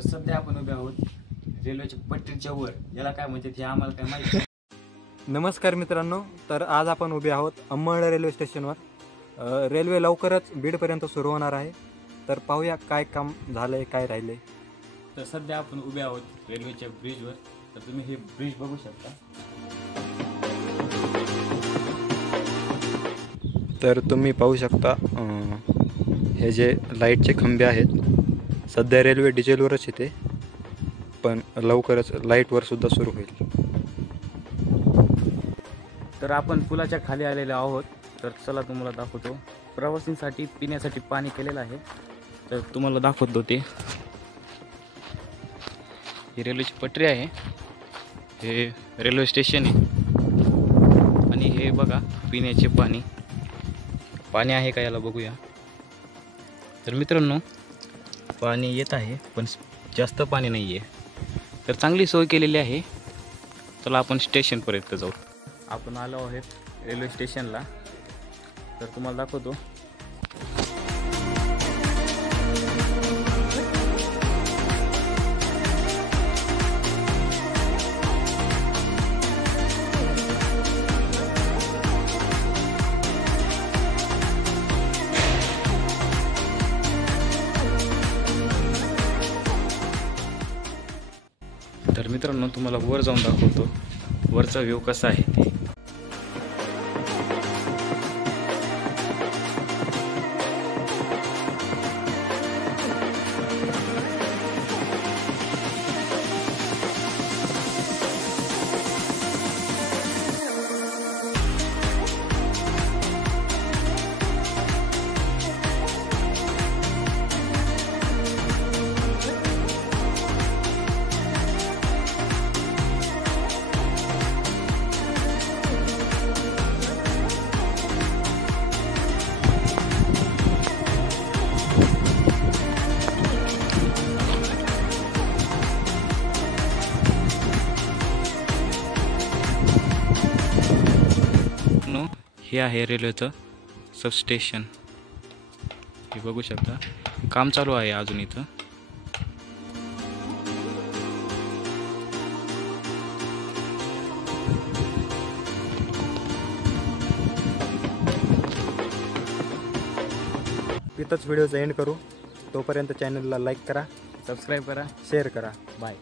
तर सध्या आपण उभे आहोत रेल्वेच्या पट्टीच्या वर, याला काय म्हणतात हे आम्हाला काय माहिती नाही. नमस्कार मित्रांनो, तर आज आपण उभे आहोत अंमळ रेल्वे स्टेशनवर. रेल्वे लवकरच बीडपर्यंत सुरू होणार आहे. तर पाहूया काय काम झालंय, काय राहिलंय. तर सध्या आपण उभे आहोत रेल्वेच्या ब्रिजवर. तर तुम्ही हे ब्रिज बघू शकता. तर तुम्ही पाहू शकता हे जे लाईटचे खंबे आहेत, सध्या रेल्वे डिझेलवरच येते, पण लवकरच लाईटवर सुद्धा सुरू होईल. तर आपण पुलाच्या खाली आलेलो आहोत. तर चला तुम्हाला दाखवतो. प्रवासींसाठी पिण्यासाठी पाणी केलेलं आहे. तर तुम्हाला दाखवतो ते. ही रेल्वेची पटरी आहे, हे रेल्वे स्टेशन आहे. आणि हे बघा पिण्याचे पाणी आहे का याला बघूया. तर मित्रांनो, पाणी येत आहे पण जास्त पाणी नाही आहे. तर चांगली सोय केलेली आहे. चला आपण स्टेशनपर्यंत जाऊ. आपण आलो आहोत रेल्वे स्टेशनला. तर तुम्हाला दाखवतो. तर मित्रांनो, तुम्हाला वर जाऊन दाखवतो वरचा व्ह्यू कसा आहे ते. हे आहे रेल्वेचं सबस्टेशन. हे बघू शकता, काम चालू आहे अजून इथं. इथंच व्हिडिओचा एंड करू. तोपर्यंत चॅनलला लाईक करा, सबस्क्राईब करा, शेअर करा. बाय.